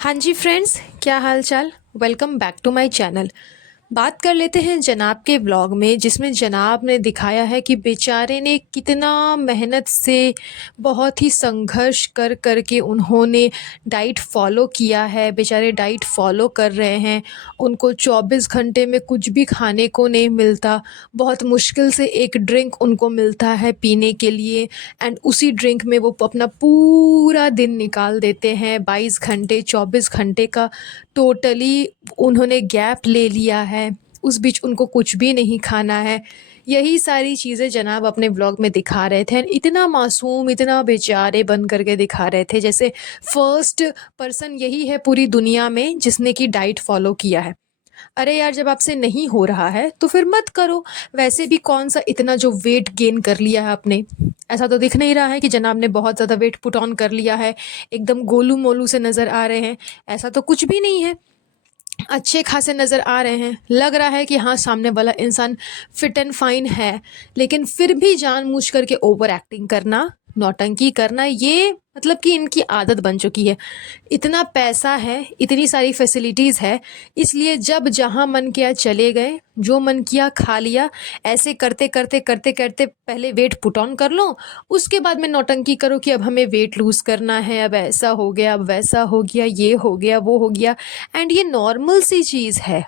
हाँ जी फ्रेंड्स, क्या हाल चाल। Welcome back to my channel. बात कर लेते हैं जनाब के व्लॉग में, जिसमें जनाब ने दिखाया है कि बेचारे ने कितना मेहनत से बहुत ही संघर्ष कर कर के उन्होंने डाइट फॉलो किया है। बेचारे डाइट फॉलो कर रहे हैं, उनको 24 घंटे में कुछ भी खाने को नहीं मिलता। बहुत मुश्किल से एक ड्रिंक उनको मिलता है पीने के लिए, एंड उसी ड्रिंक में वो अपना पूरा दिन निकाल देते हैं। 22 घंटे 24 घंटे का टोटली उन्होंने गैप ले लिया है। उस बीच उनको कुछ भी नहीं खाना है। यही सारी चीज़ें जनाब अपने व्लॉग में दिखा रहे थे। इतना मासूम, इतना बेचारे बन करके दिखा रहे थे जैसे फर्स्ट पर्सन यही है पूरी दुनिया में जिसने कि डाइट फॉलो किया है। अरे यार, जब आपसे नहीं हो रहा है तो फिर मत करो। वैसे भी कौन सा इतना जो वेट गेन कर लिया है आपने, ऐसा तो दिख नहीं रहा है कि जनाब ने बहुत ज़्यादा वेट पुट ऑन कर लिया है, एकदम गोलू मोलू से नज़र आ रहे हैं। ऐसा तो कुछ भी नहीं है, अच्छे खासे नज़र आ रहे हैं। लग रहा है कि हाँ, सामने वाला इंसान फिट एंड फाइन है, लेकिन फिर भी जानबूझ करके ओवर एक्टिंग करना, नौटंकी करना, ये मतलब कि इनकी आदत बन चुकी है। इतना पैसा है, इतनी सारी फैसिलिटीज़ है, इसलिए जब जहाँ मन किया चले गए, जो मन किया खा लिया। ऐसे करते करते करते करते पहले वेट पुट ऑन कर लो, उसके बाद में नौटंकी करो कि अब हमें वेट लूज़ करना है, अब ऐसा हो गया, अब वैसा हो गया, ये हो गया, वो हो गया। एंड ये नॉर्मल सी चीज़ है।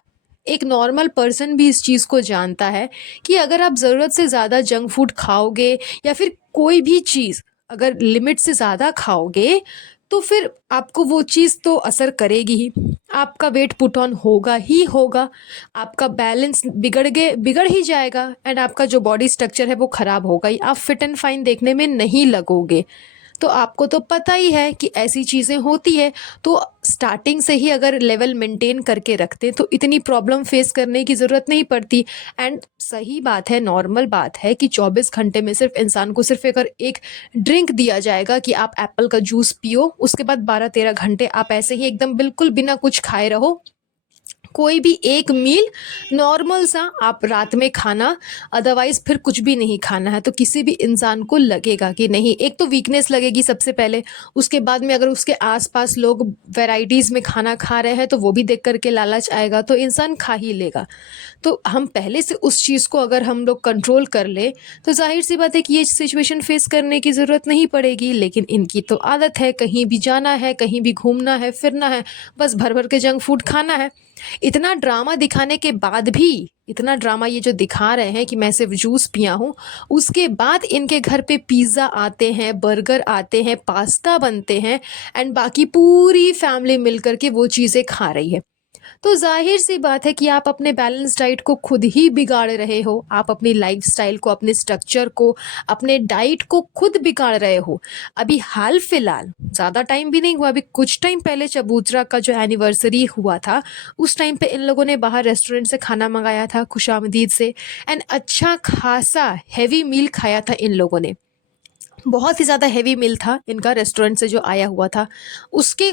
एक नॉर्मल पर्सन भी इस चीज़ को जानता है कि अगर आप ज़रूरत से ज़्यादा जंक फूड खाओगे या फिर कोई भी चीज़ अगर लिमिट से ज़्यादा खाओगे, तो फिर आपको वो चीज़ तो असर करेगी ही। आपका वेट पुट ऑन होगा ही होगा, आपका बैलेंस बिगड़ ही जाएगा, एंड आपका जो बॉडी स्ट्रक्चर है वो ख़राब होगा ही। आप फिट एंड फाइन देखने में नहीं लगोगे। तो आपको तो पता ही है कि ऐसी चीज़ें होती है। तो स्टार्टिंग से ही अगर लेवल मेंटेन करके रखते तो इतनी प्रॉब्लम फेस करने की ज़रूरत नहीं पड़ती। एंड सही बात है, नॉर्मल बात है कि 24 घंटे में सिर्फ इंसान को सिर्फ अगर एक ड्रिंक दिया जाएगा कि आप एप्पल का जूस पियो, उसके बाद 12-13 घंटे आप ऐसे ही एकदम बिल्कुल बिना कुछ खाए रहो। कोई भी एक मील नॉर्मल सा आप रात में खाना, अदरवाइज फिर कुछ भी नहीं खाना है। तो किसी भी इंसान को लगेगा कि नहीं, एक तो वीकनेस लगेगी सबसे पहले। उसके बाद में अगर उसके आसपास लोग वैरायटीज़ में खाना खा रहे हैं तो वो भी देख करके लालच आएगा, तो इंसान खा ही लेगा। तो हम पहले से उस चीज़ को अगर हम लोग कंट्रोल कर ले, तो जाहिर सी बात है कि ये सिचुएशन फेस करने की ज़रूरत नहीं पड़ेगी। लेकिन इनकी तो आदत है, कहीं भी जाना है, कहीं भी घूमना है, फिरना है, बस भर भर के जंक फूड खाना है। इतना ड्रामा दिखाने के बाद भी, इतना ड्रामा ये जो दिखा रहे हैं कि मैं सिर्फ जूस पिया हूँ, उसके बाद इनके घर पे पिज़्ज़ा आते हैं, बर्गर आते हैं, पास्ता बनते हैं, एंड बाकी पूरी फैमिली मिल कर के वो चीज़ें खा रही है। तो ज़ाहिर सी बात है कि आप अपने बैलेंस डाइट को खुद ही बिगाड़ रहे हो। आप अपनी लाइफ़स्टाइल को, अपने स्ट्रक्चर को, अपने डाइट को खुद बिगाड़ रहे हो। अभी हाल फिलहाल, ज़्यादा टाइम भी नहीं हुआ, अभी कुछ टाइम पहले चबूतरा का जो एनिवर्सरी हुआ था, उस टाइम पे इन लोगों ने बाहर रेस्टोरेंट से खाना मंगाया था खुशामदीद से, एंड अच्छा खासा हैवी मील खाया था इन लोगों ने। बहुत ही ज़्यादा हेवी मील था इनका रेस्टोरेंट से जो आया हुआ था। उसके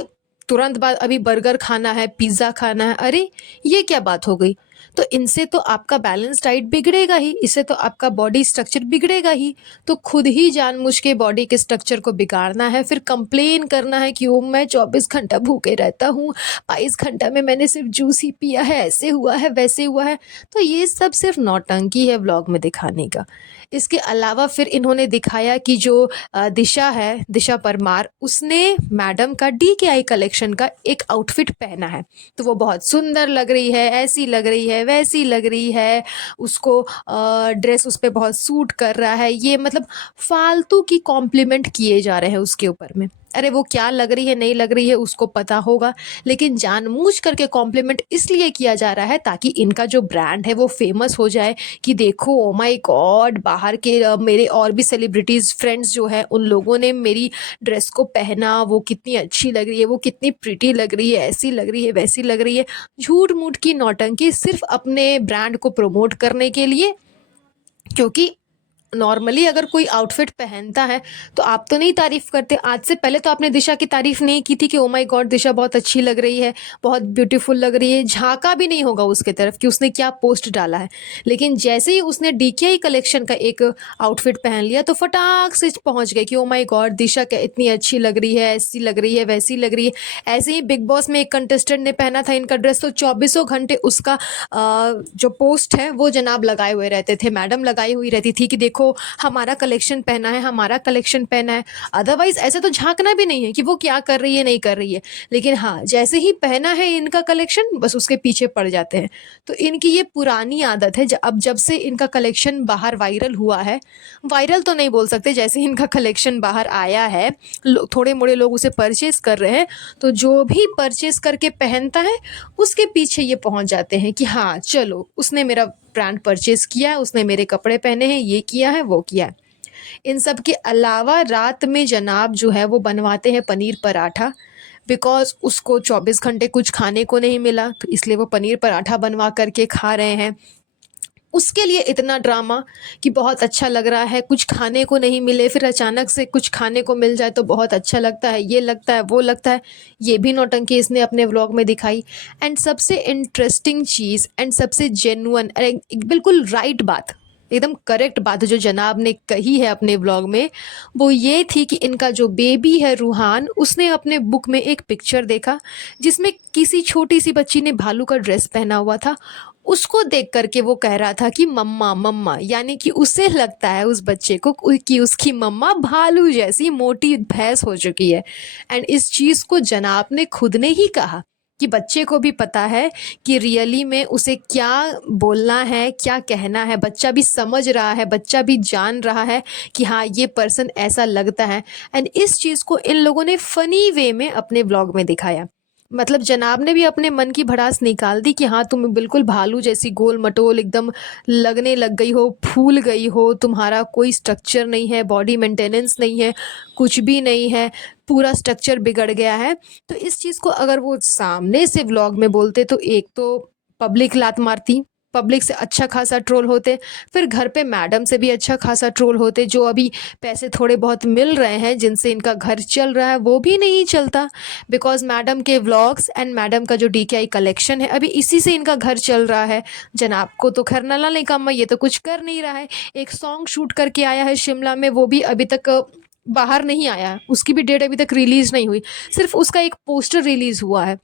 तुरंत बाद अभी बर्गर खाना है, पिज़्ज़ा खाना है। अरे! ये क्या बात हो गई? तो इनसे तो आपका बैलेंस डाइट बिगड़ेगा ही, इससे तो आपका बॉडी स्ट्रक्चर बिगड़ेगा ही। तो खुद ही जानबूझ के बॉडी के स्ट्रक्चर को बिगाड़ना है, फिर कंप्लेन करना है कि ओह! मैं 24 घंटा भूखे रहता हूँ, 22 घंटा में मैंने सिर्फ़ जूस ही पिया है, ऐसे हुआ है, वैसे हुआ है। तो ये सब सिर्फ़ नौटंकी है व्लॉग में दिखाने का। इसके अलावा फिर इन्होंने दिखाया कि जो दिशा है, दिशा परमार, उसने मैडम का डीकेआई कलेक्शन का एक आउटफिट पहना है। तो वो बहुत सुंदर लग रही है, ऐसी लग रही है, वैसी लग रही है, उसको ड्रेस उस पे बहुत सूट कर रहा है। ये मतलब फालतू की कॉम्प्लीमेंट किए जा रहे हैं उसके ऊपर में। अरे वो क्या लग रही है, नहीं लग रही है, उसको पता होगा, लेकिन जानबूझ करके कॉम्प्लीमेंट इसलिए किया जा रहा है ताकि इनका जो ब्रांड है वो फेमस हो जाए कि देखो, ओ माय गॉड, बाहर के मेरे और भी सेलिब्रिटीज़ फ्रेंड्स जो हैं उन लोगों ने मेरी ड्रेस को पहना, वो कितनी अच्छी लग रही है, वो कितनी प्रिटी लग रही है, ऐसी लग रही है, वैसी लग रही है। झूठ मूठ की नौटंकी सिर्फ अपने ब्रांड को प्रमोट करने के लिए, क्योंकि नॉर्मली अगर कोई आउटफिट पहनता है तो आप तो नहीं तारीफ़ करते। आज से पहले तो आपने दिशा की तारीफ़ नहीं की थी कि ओह माय गॉड दिशा बहुत अच्छी लग रही है, बहुत ब्यूटीफुल लग रही है, झाँका भी नहीं होगा उसके तरफ कि उसने क्या पोस्ट डाला है। लेकिन जैसे ही उसने डीकेआई कलेक्शन का एक आउटफिट पहन लिया तो फटाक से पहुँच गए कि ओह माय गॉड दिशा क्या इतनी अच्छी लग रही है, ऐसी लग रही है, वैसी लग रही है। ऐसे ही बिग बॉस में एक कंटेस्टेंट ने पहना था इनका ड्रेस तो चौबीसों घंटे उसका जो पोस्ट है वो जनाब लगाए हुए रहते थे, मैडम लगाई हुई रहती थी कि देखो हमारा कलेक्शन पहना है, हमारा कलेक्शन पहना है। अदरवाइज़ ऐसे तो झाँकना भी नहीं है कि वो क्या कर रही है, नहीं कर रही है। लेकिन हाँ, जैसे ही पहना है इनका कलेक्शन बस उसके पीछे पड़ जाते हैं। तो इनकी ये पुरानी आदत है अब जब से इनका कलेक्शन बाहर वायरल हुआ है, वायरल तो नहीं बोल सकते, जैसे ही इनका कलेक्शन बाहर आया है, थोड़े-मोड़े लोग उसे परचेज़ कर रहे हैं, तो जो भी परचेज़ करके पहनता है, उसके पीछे ये पहुँच जाते हैं कि हाँ, चलो उसने मेरा ब्रांड परचेज़ किया है, उसने मेरे कपड़े पहने हैं, ये किया है, वो किया है। इन सब के अलावा रात में जनाब जो है वो बनवाते हैं पनीर पराठा, बिकॉज़ उसको 24 घंटे कुछ खाने को नहीं मिला, तो इसलिए वो पनीर पराठा बनवा कर के खा रहे हैं। उसके लिए इतना ड्रामा कि बहुत अच्छा लग रहा है, कुछ खाने को नहीं मिले, फिर अचानक से कुछ खाने को मिल जाए तो बहुत अच्छा लगता है, ये लगता है, वो लगता है। ये भी नौटंकी इसने अपने व्लॉग में दिखाई। एंड सबसे इंटरेस्टिंग चीज़ एंड सबसे जेन्युइन एक बिल्कुल राइट बात, एकदम करेक्ट बात जो जनाब ने कही है अपने व्लॉग में, वो ये थी कि इनका जो बेबी है रूहान, उसने अपने बुक में एक पिक्चर देखा जिसमें किसी छोटी-सी बच्ची ने भालू का ड्रेस पहना हुआ था। उसको देख कर के वो कह रहा था कि मम्मा, मम्मा, यानी कि उसे लगता है उस बच्चे को कि उसकी मम्मा भालू जैसी मोटी भैंस हो चुकी है। एंड इस चीज़ को जनाब ने खुद ने ही कहा कि बच्चे को भी पता है कि रियली में उसे क्या बोलना है, क्या कहना है। बच्चा भी समझ रहा है, बच्चा भी जान रहा है कि हाँ, ये पर्सन ऐसा लगता है। एंड इस चीज़ को इन लोगों ने फ़नी वे में अपने व्लॉग में दिखाया। मतलब जनाब ने भी अपने मन की भड़ास निकाल दी कि हाँ, तुम बिल्कुल भालू जैसी गोल-मटोल एकदम लगने लग गई हो, फूल गई हो, तुम्हारा कोई स्ट्रक्चर नहीं है, बॉडी मेंटेनेंस नहीं है, कुछ भी नहीं है, पूरा स्ट्रक्चर बिगड़ गया है। तो इस चीज़ को अगर वो सामने से व्लॉग में बोलते तो एक तो पब्लिक लात मारती, पब्लिक से अच्छा खासा ट्रोल होते, फिर घर पे मैडम से भी अच्छा खासा ट्रोल होते, जो अभी पैसे थोड़े बहुत मिल रहे हैं, जिनसे इनका घर चल रहा है, वो भी नहीं चलता। बिकॉज़ मैडम के व्लॉग्स एंड मैडम का जो डीकेआई कलेक्शन है, अभी इसी से इनका घर चल रहा है। जनाब को तो खैर नल्ला निकम्मा, ये तो कुछ कर नहीं रहा है। एक सॉन्ग शूट करके आया है शिमला में, वो भी अभी तक बाहर नहीं आया है, उसकी भी डेट अभी तक रिलीज़ नहीं हुई। सिर्फ़ उसका एक पोस्टर रिलीज़ हुआ है।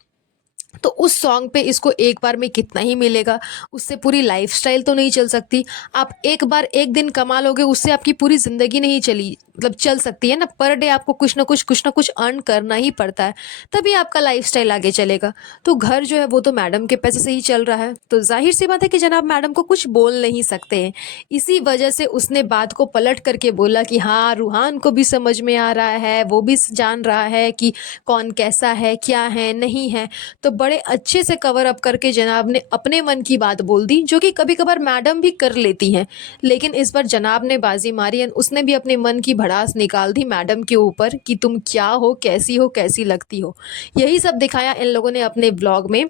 तो उस सॉन्ग पे इसको एक बार में कितना ही मिलेगा? उससे पूरी लाइफ़स्टाइल तो नहीं चल सकती। आप एक बार एक दिन कमा लोगे, उससे आपकी पूरी ज़िंदगी नहीं चली मतलब चल सकती है ना। पर डे आपको कुछ न कुछ अर्न करना ही पड़ता है, तभी आपका लाइफ़स्टाइल आगे चलेगा। तो घर जो है वो तो मैडम के पैसे से ही चल रहा है, तो ज़ाहिर-सी बात है कि जनाब मैडम को कुछ बोल नहीं सकते हैं। इसी वजह से उसने बात को पलट करके बोला कि हाँ, रूहान को भी समझ में आ रहा है, वो भी जान रहा है कि कौन कैसा है, क्या है, नहीं है। तो बड़े अच्छे से कवर अप करके जनाब ने अपने मन की बात बोल दी, जो कि कभी-कभार मैडम भी कर लेती हैं। लेकिन इस बार जनाब ने बाज़ी मारी एंड उसने भी अपने मन की भड़ास निकाल दी मैडम के ऊपर कि तुम क्या हो, कैसी लगती हो। यही सब दिखाया इन लोगों ने अपने व्लॉग में।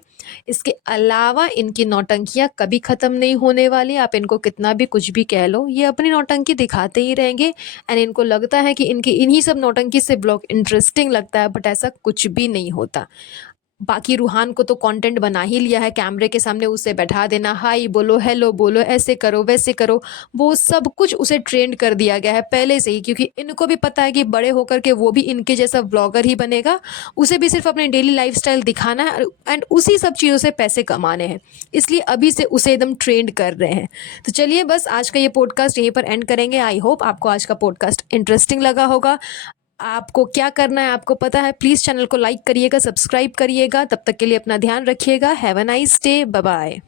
इसके अलावा इनकी नौटंकियाँ कभी ख़त्म नहीं होने वाली। आप इनको कितना भी कुछ भी कह लो, ये अपनी नौटंकी दिखाते ही रहेंगे। एंड इनको लगता है कि इनकी इन्हीं सब नौटंकी से व्लॉग इंटरेस्टिंग लगता है, बट ऐसा कुछ भी नहीं होता। बाकी रूहान को तो कंटेंट बना ही लिया है, कैमरे के सामने उसे बैठा देना, हाय बोलो, हेलो बोलो, ऐसे करो, वैसे करो, वो सब कुछ उसे ट्रेंड कर दिया गया है पहले से ही, क्योंकि इनको भी पता है कि बड़े होकर के वो भी इनके जैसा व्लॉगर ही बनेगा। उसे भी सिर्फ अपने डेली लाइफस्टाइल दिखाना है एंड उसी सब चीज़ों से पैसे कमाने हैं, इसलिए अभी से उसे एकदम ट्रेंड कर रहे हैं। तो चलिए बस आज का ये पॉडकास्ट यहीं पर एंड करेंगे। आई होप आपको आज का पॉडकास्ट इंटरेस्टिंग लगा होगा। आपको क्या करना है आपको पता है, प्लीज़ चैनल को लाइक करिएगा, सब्सक्राइब करिएगा। तब तक के लिए अपना ध्यान रखिएगा। Have a nice day, bye bye.